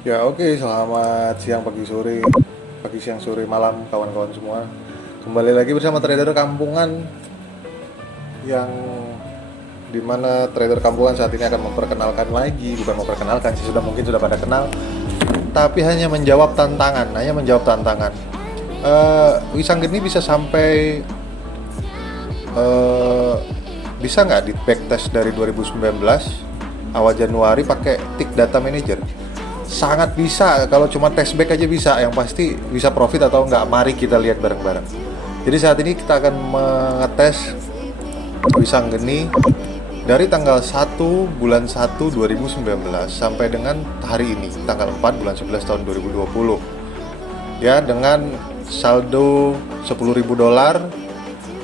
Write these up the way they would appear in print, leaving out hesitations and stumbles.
Ya oke, selamat siang, pagi, siang, sore, malam, kawan-kawan semua. Kembali lagi bersama trader kampungan yang dimana trader kampungan saat ini akan memperkenalkan lagi, bukan memperkenalkan sih, mungkin sudah pada kenal, tapi hanya menjawab tantangan. Wisang ini bisa sampai eh, bisa nggak di backtest dari 2019 awal Januari pakai tick data manager? Sangat bisa, kalau cuma test back aja bisa. Yang pasti bisa profit atau nggak, mari kita lihat bareng-bareng. Jadi saat ini kita akan mengetes Wisang Geni dari tanggal 1 bulan 1 2019 sampai dengan hari ini tanggal 4 bulan 11 tahun 2020, ya, dengan saldo $10.000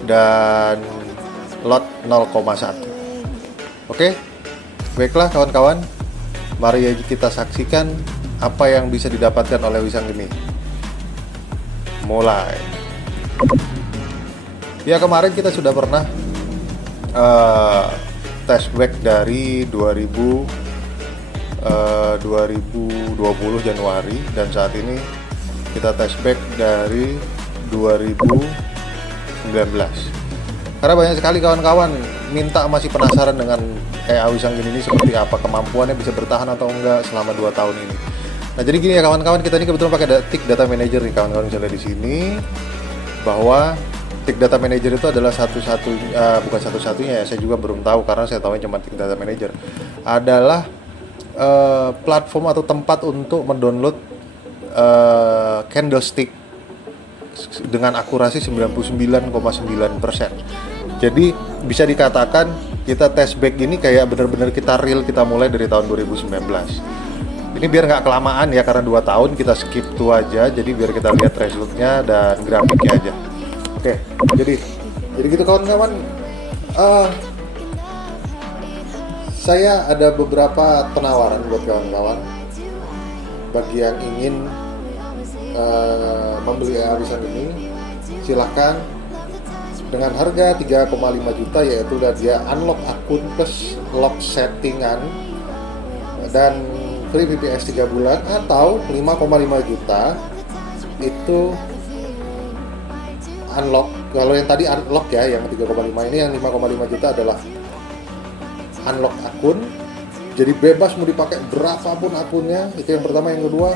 dan lot 0,1. Oke, baiklah kawan-kawan, mari kita saksikan apa yang bisa didapatkan oleh Wisang Geni. Mulai. Ya, kemarin kita sudah pernah test back dari 2020 Januari, dan saat ini kita test back dari 2019. Karena banyak sekali kawan-kawan minta, masih penasaran dengan EA Wisang Geni ini seperti apa, kemampuannya bisa bertahan atau enggak selama 2 tahun ini. Nah, jadi gini ya kawan-kawan, kita ini kebetulan pakai tick data manager nih kawan-kawan, bisa lihat di sini bahwa tick data manager itu adalah bukan satu-satunya ya, saya juga belum tahu karena saya tahunya cuma tick data manager adalah platform atau tempat untuk mendownload candlestick dengan akurasi 99,9%. Jadi bisa dikatakan kita test back ini kayak bener-bener kita real, kita mulai dari tahun 2019. Ini biar nggak kelamaan ya, karena 2 tahun kita skip tuh aja, jadi biar kita lihat resultnya dan grafiknya aja. Oke, jadi gitu kawan-kawan. Eh, saya ada beberapa penawaran buat kawan-kawan bagi yang ingin membeli arisan ini. Silahkan dengan harga 3,5 juta, yaitu udah dia unlock akun plus lock settingan dan free VPS 3 bulan, atau 5,5 juta itu unlock. Kalau yang tadi unlock ya, yang 3,5, ini yang 5,5 juta adalah unlock akun, jadi bebas mau dipakai berapapun akunnya. Itu yang pertama. Yang kedua,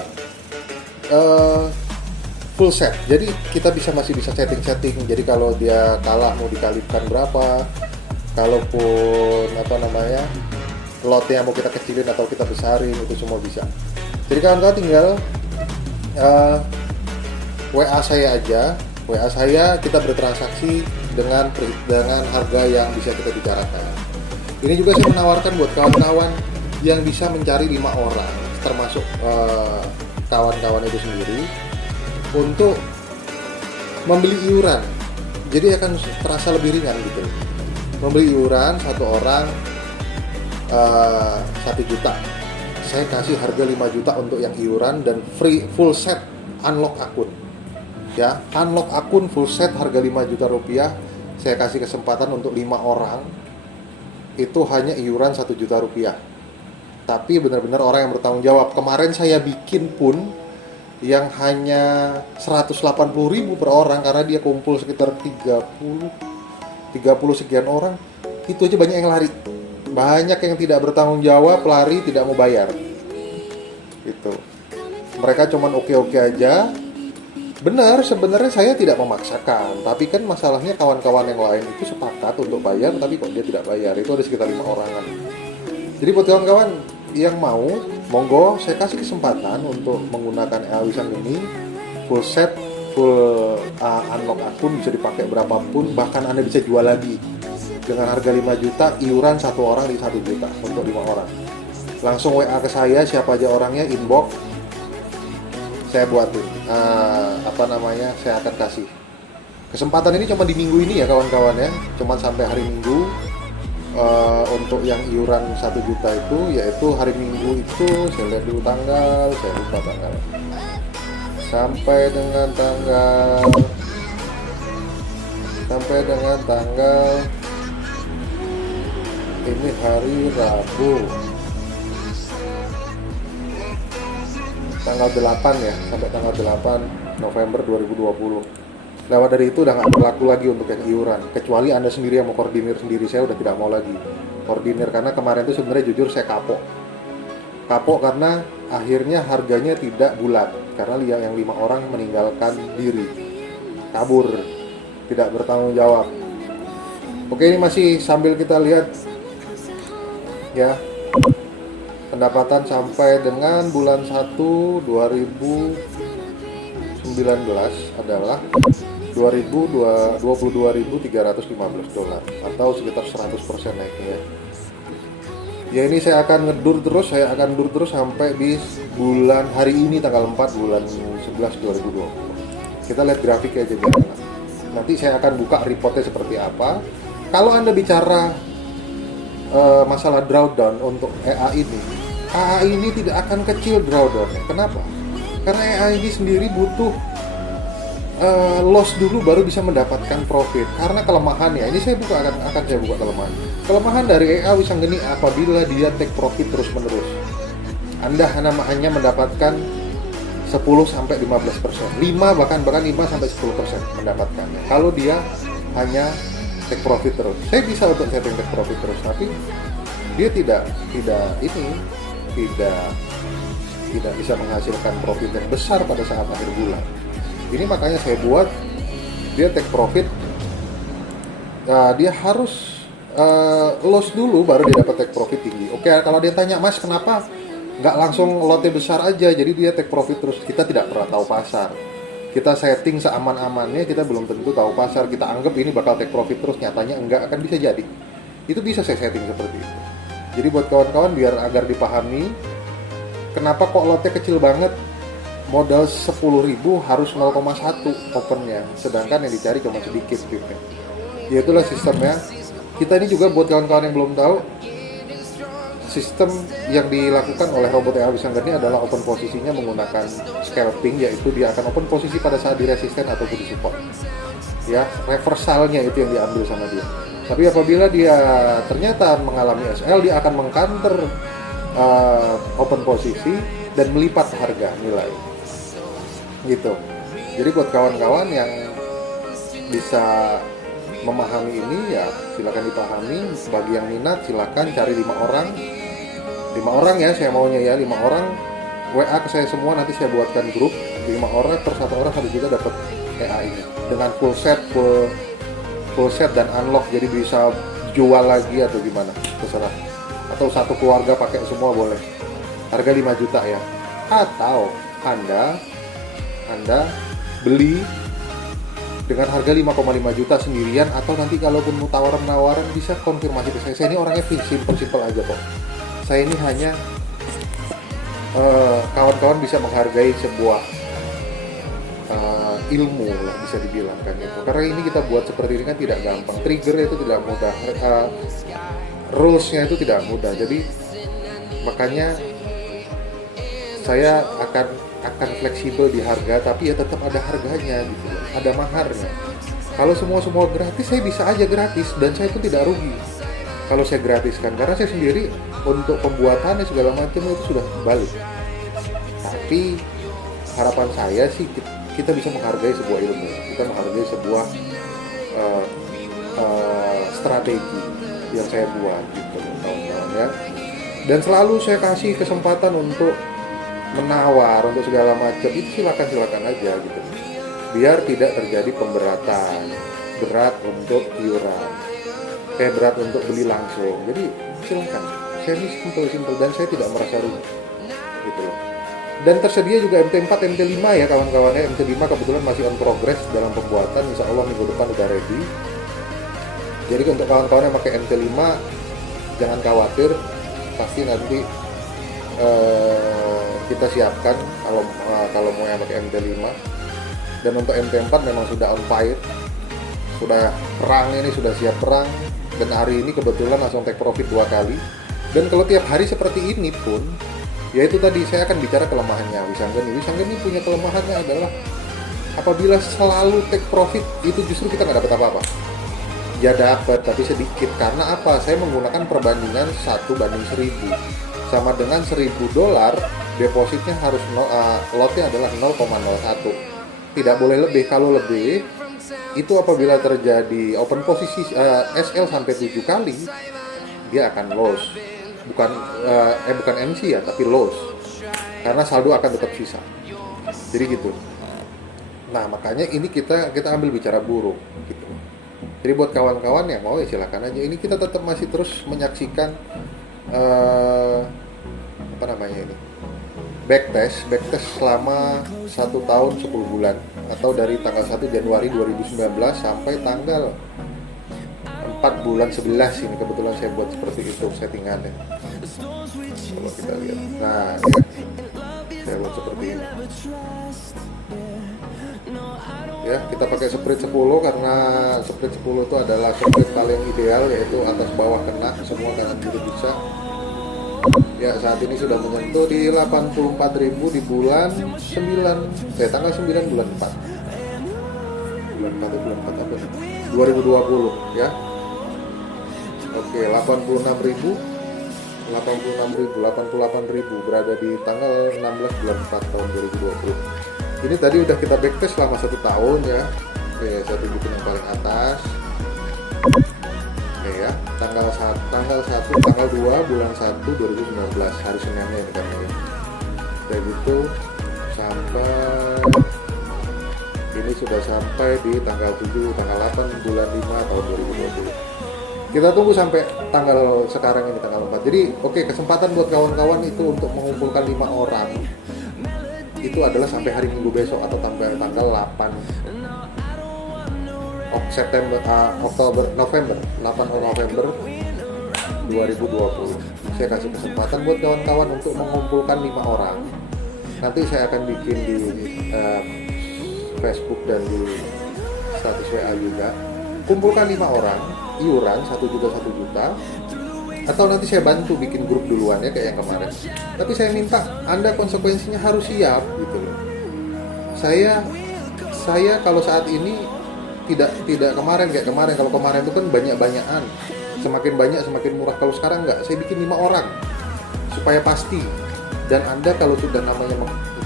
full set, jadi kita masih bisa setting. Jadi kalau dia kalah mau dikalikan berapa, kalaupun lotnya mau kita kecilin atau kita besarin, itu semua bisa. Jadi kawan-kawan tinggal WA saya aja, kita bertransaksi dengan harga yang bisa kita bicarakan. Ini juga saya menawarkan buat kawan-kawan yang bisa mencari 5 orang, termasuk kawan-kawan itu sendiri, untuk membeli iuran. Jadi akan terasa lebih ringan gitu. Membeli iuran satu orang 1 juta. Saya kasih harga 5 juta untuk yang iuran dan free full set unlock akun. Ya, unlock akun full set harga 5 juta rupiah. Saya kasih kesempatan untuk 5 orang. Itu hanya iuran 1 juta rupiah. Tapi benar-benar orang yang bertanggung jawab. Kemarin saya bikin pun yang hanya 180.000 per orang, karena dia kumpul sekitar 30 sekian orang. Itu aja banyak yang lari. Banyak yang tidak bertanggung jawab, lari, tidak mau bayar. Itu. Mereka cuman oke-oke aja. Benar, sebenarnya saya tidak memaksakan, tapi kan masalahnya kawan-kawan yang lain itu sepakat untuk bayar, tapi kok dia tidak bayar. Itu ada sekitar 5 orangan. Jadi buat kawan-kawan yang mau, monggo, saya kasih kesempatan untuk menggunakan EA Wisang ini full set, full unlock akun, bisa dipakai berapapun, bahkan Anda bisa jual lagi dengan harga 5 juta, iuran 1 orang di 1 juta untuk 5 orang. Langsung WA ke saya, siapa aja orangnya, inbox, saya buatin saya akan kasih. Kesempatan ini cuma di minggu ini ya kawan-kawan ya, cuma sampai hari Minggu. Untuk yang iuran 1 juta itu, yaitu hari Minggu itu, saya lihat dulu tanggal, saya lupa tanggal, sampai dengan tanggal ini hari Rabu. tanggal 8 ya, sampai tanggal 8 November 2020. Lewat dari itu udah nggak berlaku lagi untuk yang iuran, kecuali Anda sendiri yang mau koordinir sendiri. Saya udah tidak mau lagi koordinir, karena kemarin itu sebenarnya jujur saya kapok karena akhirnya harganya tidak bulat, karena yang 5 orang meninggalkan diri, kabur, tidak bertanggung jawab. Oke, ini masih sambil kita lihat ya, pendapatan sampai dengan bulan 1 2019 adalah $22.315 atau sekitar 100% naiknya. Ya, ini saya akan ngedur terus, sampai di bulan hari ini tanggal 4 bulan 11 2020. Kita lihat grafiknya aja biar enak. Nanti saya akan buka reportnya seperti apa. Kalau Anda bicara masalah drawdown untuk EA ini tidak akan kecil drawdown. Kenapa? Karena EA ini sendiri butuh loss dulu baru bisa mendapatkan profit. Karena kelemahannya, ini saya akan saya buka kelemahan dari EA Wisanggeni apabila dia take profit terus menerus. Anda hanya mendapatkan 10-15%, 5 bahkan 5-10% mendapatkannya. Kalau dia hanya take profit terus, saya bisa untuk setting take profit terus, tapi dia tidak bisa menghasilkan profit yang besar pada saat akhir bulan. Ini makanya saya buat dia take profit, dia harus loss dulu baru dia dapat take profit tinggi. Oke, kalau dia tanya, Mas kenapa nggak langsung lotnya besar aja jadi dia take profit terus? Kita tidak pernah tahu pasar, kita setting seaman-amannya, kita belum tentu tahu pasar. Kita anggap ini bakal take profit terus, nyatanya enggak, akan bisa jadi. Itu bisa saya setting seperti itu. Jadi buat kawan-kawan, biar agar dipahami kenapa kok lotnya kecil banget, modal 10.000 harus 0,1 opennya, sedangkan yang dicari cuma sedikit gitu. Ya itulah sistemnya. Kita ini juga buat kawan-kawan yang belum tahu, sistem yang dilakukan oleh robot EA Wisanggeni adalah open posisinya menggunakan scalping, yaitu dia akan open posisi pada saat di resisten ataupun di support. Ya, reversalnya itu yang diambil sama dia. Tapi apabila dia ternyata mengalami SL, dia akan mengcounter open posisi dan melipat harga nilai. Gitu. Jadi buat kawan-kawan yang bisa memahami ini, ya silakan dipahami. Bagi yang minat silakan cari 5 orang ya, saya maunya ya 5 orang WA ke saya semua, nanti saya buatkan grup 5 orang per 1 orang 1 juta dapat EA ini dengan full set dan unlock, jadi bisa jual lagi atau gimana terserah, atau satu keluarga pakai semua boleh. Harga 5 juta ya, atau Anda beli dengan harga 5,5 juta sendirian, atau nanti kalaupun mau tawaran bisa konfirmasi ke saya. Saya ini orangnya simple aja kok. Saya ini hanya kawan-kawan bisa menghargai sebuah ilmu lah, bisa dibilang kan itu. Karena ini kita buat seperti ini kan tidak gampang, triggernya itu tidak mudah, rulesnya itu tidak mudah. Jadi makanya saya akan fleksibel di harga, tapi ya tetap ada harganya gitu, ada maharnya. Kalau semua gratis, saya bisa aja gratis dan saya itu tidak rugi kalau saya gratiskan, karena saya sendiri untuk pembuatannya segala macam itu sudah balik. Tapi harapan saya sih kita bisa menghargai sebuah ilmu, kita menghargai sebuah strategi yang saya buat gitu kawan-kawan ya. Dan selalu saya kasih kesempatan untuk menawar untuk segala macam, itu silakan aja gitu, biar tidak terjadi pemberatan, berat untuk iuran, berat untuk beli langsung. Jadi silakan, saya ini simple dan saya tidak merasa rugi gitu loh. Dan tersedia juga MT4, MT5 ya kawan-kawannya. MT5 kebetulan masih on progress dalam pembuatan, insya Allah minggu depan udah ready. Jadi untuk kawan-kawan yang pakai MT5 jangan khawatir, pasti nanti kita siapkan kalau mau yang pakai MT5. Dan untuk MT4 memang sudah on fire, sudah perang, ini sudah siap perang. Dan hari ini kebetulan langsung take profit 2 kali. Dan kalau tiap hari seperti ini pun, ya itu tadi saya akan bicara kelemahannya Wisanggeni punya kelemahannya adalah apabila selalu take profit, itu justru kita nggak dapat apa-apa. Ya dapat, tapi sedikit. Karena apa? Saya menggunakan perbandingan 1:1000, sama dengan $1.000 depositnya harus lotnya adalah 0,01, tidak boleh lebih. Kalau lebih itu apabila terjadi open posisi SL sampai 7 kali, dia akan loss, bukan MC ya, tapi loss, karena saldo akan tetap sisa. Jadi gitu. Nah makanya ini kita ambil bicara buruk gitu. Jadi buat kawan-kawan yang mau ya silakan aja. Ini kita tetap masih terus menyaksikan apa namanya ini, backtest selama 1 tahun 10 bulan, atau dari tanggal 1 Januari 2019 sampai tanggal 4 bulan 11 ini. Kebetulan saya buat seperti itu settingannya. Kalau kita lihat, nah ya, saya buat seperti ini ya. Kita pakai split 10 karena split 10 itu adalah split paling ideal, yaitu atas bawah kena semua, kanan kiri bisa. Ya saat ini sudah menyentuh di 84.000 di bulan 9, tanggal 9 bulan 4 apa nih? 2020 ya. Oke, 88.000 berada di tanggal 16 bulan 4 tahun 2020. Ini tadi udah kita backtest selama 1 tahun ya. Oke, saya tunjukin yang paling atas. Oke ya, tanggal 2 bulan 1 2019, hari Seninnya ini kan ya. Kayak gitu sampai ini sudah sampai di tanggal 8 bulan 5 tahun 2020. Kita tunggu sampai tanggal sekarang ini, tanggal 4. Jadi oke, kesempatan buat kawan-kawan itu untuk mengumpulkan 5 orang itu adalah sampai hari Minggu besok, atau sampai tanggal 8 November 2020. Saya kasih kesempatan buat kawan-kawan untuk mengumpulkan 5 orang. Nanti saya akan bikin di Facebook dan di status WA juga. Kumpulkan 5 orang, iuran 1 juta, atau nanti saya bantu bikin grup duluan ya kayak yang kemarin. Tapi saya minta Anda konsekuensinya harus siap gitu loh. Saya kalau saat ini tidak kemarin kayak kemarin. Kalau kemarin itu kan banyak-banyakan, semakin banyak semakin murah. Kalau sekarang enggak, saya bikin 5 orang supaya pasti. Dan Anda kalau sudah namanya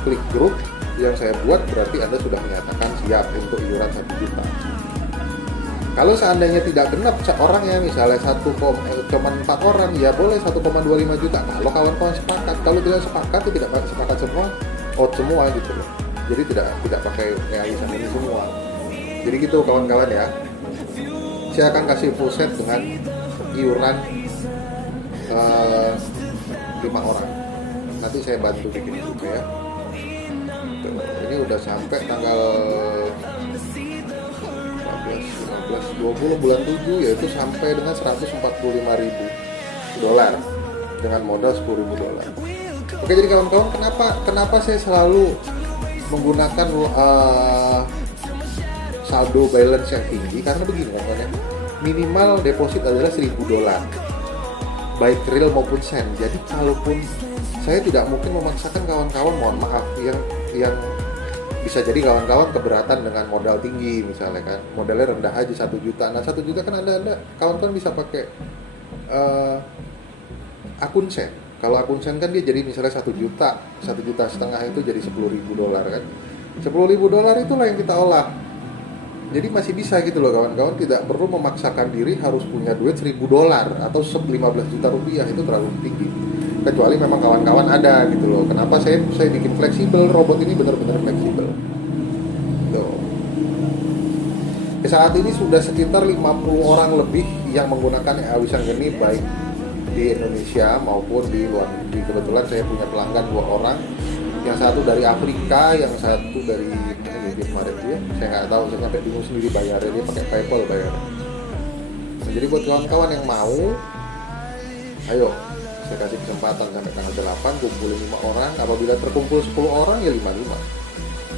klik grup yang saya buat, berarti Anda sudah menyatakan siap untuk iuran 1 juta. Kalau seandainya tidak genap orangnya, misalnya cuma 4 orang, ya boleh 1,25 juta. Kalau kawan-kawan sepakat. Kalau tidak sepakat, itu tidak sepakat semua, out semua gitu loh. Jadi tidak pakai yayasan ini semua. Jadi gitu kawan-kawan ya. Saya akan kasih full set dengan iuran 5 orang. Nanti saya bantu bikin juga ya. Tuh, ini udah sampai tanggal 20 bulan 7, yaitu sampai dengan 145.000 dolar dengan modal 10.000 dolar. Oke, jadi kawan-kawan, kenapa saya selalu menggunakan saldo balance yang tinggi? Karena begini kawan-kawan, minimal deposit adalah 1.000 dolar baik real maupun sen. Jadi kalaupun saya tidak mungkin memaksakan kawan-kawan, mohon maaf, yang bisa jadi kawan-kawan keberatan dengan modal tinggi misalnya kan, modalnya rendah aja 1 juta. Nah 1 juta kan anda kawan-kawan bisa pakai akun sen. Kalau akun sen kan dia jadi misalnya 1 juta, 1,5 juta itu jadi 10.000 dolar kan. 10.000 dolar itulah yang kita olah. Jadi masih bisa gitu loh kawan-kawan, tidak perlu memaksakan diri harus punya duit 1.000 dolar atau 15 juta rupiah, itu terlalu tinggi. Kecuali memang kawan-kawan ada gitu loh. Kenapa saya bikin fleksibel, robot ini benar-benar fleksibel. Tuh. Saat ini sudah sekitar 50 orang lebih yang menggunakan Awisan Geni, baik di Indonesia maupun di luar negeri. Kebetulan saya punya pelanggan 2 orang, yang satu dari Afrika, yang satu dari mana dia kemarin dia, saya nggak tahu, saya sampai bingung sendiri bayarnya, dia pakai PayPal bayarnya. Nah, jadi buat kawan-kawan yang mau, ayo saya kasih kesempatan sampai tanggal 8, kumpulin 5 orang. Apabila terkumpul 10 orang ya 55,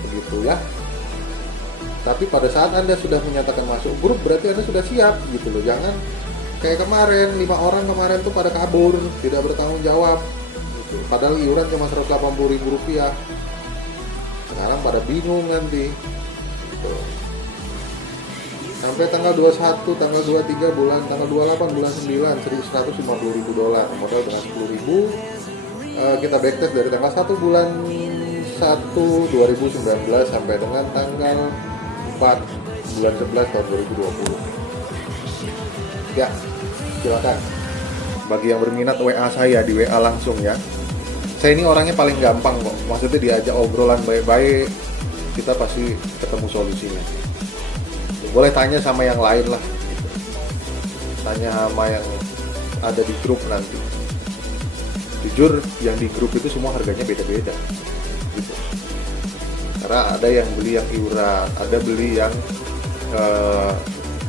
begitu ya. Tapi pada saat Anda sudah menyatakan masuk grup, berarti Anda sudah siap gitu loh. Jangan kayak kemarin, 5 orang kemarin tuh pada kabur, tidak bertanggung jawab gitu. Padahal iuran cuma 180.000 rupiah. Sekarang pada bingung nanti gitu. Sampai tanggal 21, tanggal 23 bulan, tanggal 28 bulan 9, 150.000 dolar modal dengan 10.000. kita backtest dari tanggal 1 bulan 1 2019 sampai dengan tanggal 4 bulan 11 tahun 2020. Ya, silakan. Bagi yang berminat WA saya di WA langsung ya. Saya ini orangnya paling gampang kok. Maksudnya diajak obrolan baik-baik, kita pasti ketemu solusinya. Boleh tanya sama yang lain lah. Gitu. Tanya sama yang ada di grup nanti. Jujur, yang di grup itu semua harganya beda-beda. Gitu. Karena ada yang beli yang iuran, ada beli yang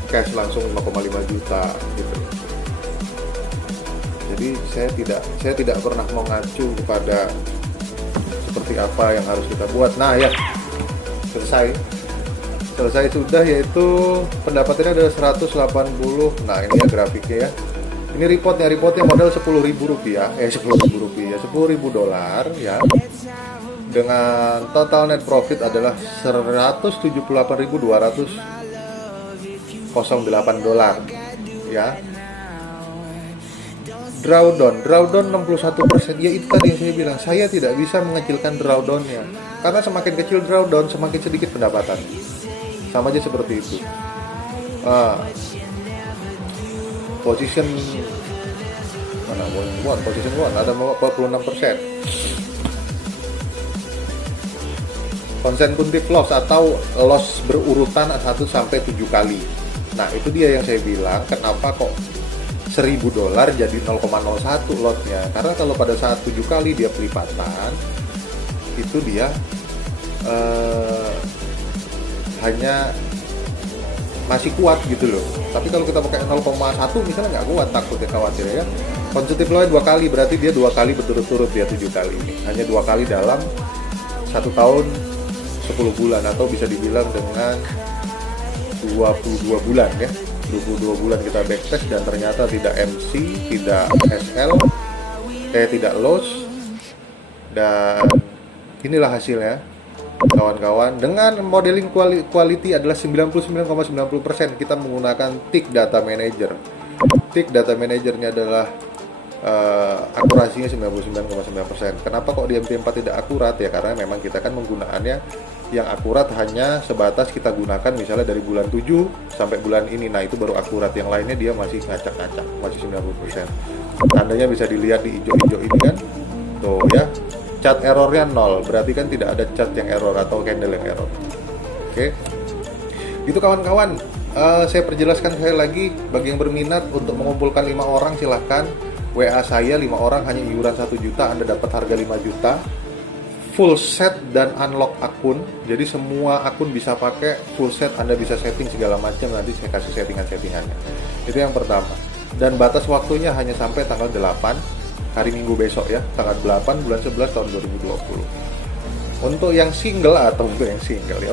cash langsung 5,5 juta gitu. Jadi saya tidak pernah mengacu kepada seperti apa yang harus kita buat. Nah ya, selesai sudah, yaitu pendapatannya ada 180. Nah ini ya grafiknya ya. Ini reportnya modal $10.000 ya, $10.000 ya. Dengan total net profit adalah $178.208 ya. Drawdown 61%. Ya itu tadi yang saya bilang, saya tidak bisa mengecilkan drawdownnya karena semakin kecil drawdown semakin sedikit pendapatan. Sama aja seperti itu. Position mana? Position 1 ada 46%. Consecutive loss atau loss berurutan 1 sampai 7 kali. Nah, itu dia yang saya bilang kenapa kok $1.000 jadi 0,01 lotnya. Karena kalau pada saat 7 kali dia pelipatan, itu dia hanya masih kuat gitu loh. Tapi kalau kita pakai 0,1 misalnya nggak kuat, takutnya khawatir ya. Consecutive loss 2 kali, berarti dia 2 kali berturut-turut dia 7 kali. Hanya 2 kali dalam 1 tahun 10 bulan, atau bisa dibilang dengan 22 bulan ya. 22 bulan kita backtest dan ternyata tidak MC, tidak SL, tidak loss, dan inilah hasilnya kawan-kawan. Dengan modeling quality adalah 99,90%, kita menggunakan Tick Data Manager. Tick Data Manager-nya adalah akurasinya 99,9%. Kenapa kok di MP4 tidak akurat ya? Karena memang kita kan menggunakannya yang akurat hanya sebatas kita gunakan misalnya dari bulan 7 sampai bulan ini. Nah itu baru akurat, yang lainnya dia masih ngacak-ngacak, masih 90%. Tandanya bisa dilihat di hijau-hijau ini kan. Tuh ya, chart errornya 0, berarti kan tidak ada chart yang error atau candle yang error. Oke, itu kawan-kawan. Saya perjelaskan sekali lagi, bagi yang berminat untuk mengumpulkan 5 orang silahkan WA saya. 5 orang hanya iuran 1 juta, Anda dapat harga 5 juta, full set dan unlock akun. Jadi semua akun bisa pakai full set, Anda bisa setting segala macam, nanti saya kasih settingannya. Itu yang pertama. Dan batas waktunya hanya sampai tanggal 8, hari Minggu besok ya, tanggal 8 bulan 11 tahun 2020. Untuk yang single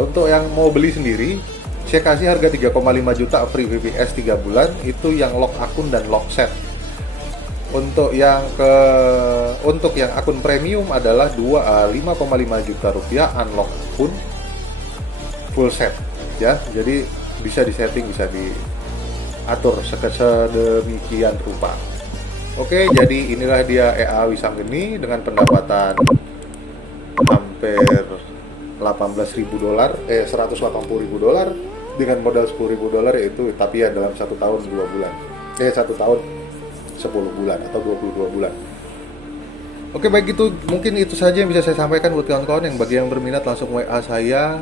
untuk yang mau beli sendiri, saya kasih harga 3,5 juta free VPS 3 bulan, itu yang lock akun dan lock set. Untuk yang akun premium adalah 5,5 juta rupiah unlock akun full set ya. Jadi bisa disetting, bisa diatur sedemikian rupa. Oke, jadi inilah dia EA Wisanggeni dengan pendapatan hampir $180.000 dengan modal $10.000, yaitu tapi ya dalam 1 tahun 2 bulan. 1 tahun 10 bulan atau 22 bulan. Oke, baik, itu mungkin itu saja yang bisa saya sampaikan buat kawan-kawan. Yang bagi yang berminat langsung WA saya.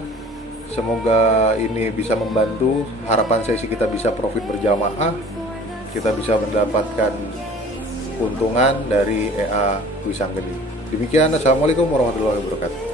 Semoga ini bisa membantu. Harapan saya sih kita bisa profit berjamaah, kita bisa mendapatkan keuntungan dari EA Wisanggeni. Demikian, assalamualaikum warahmatullahi wabarakatuh.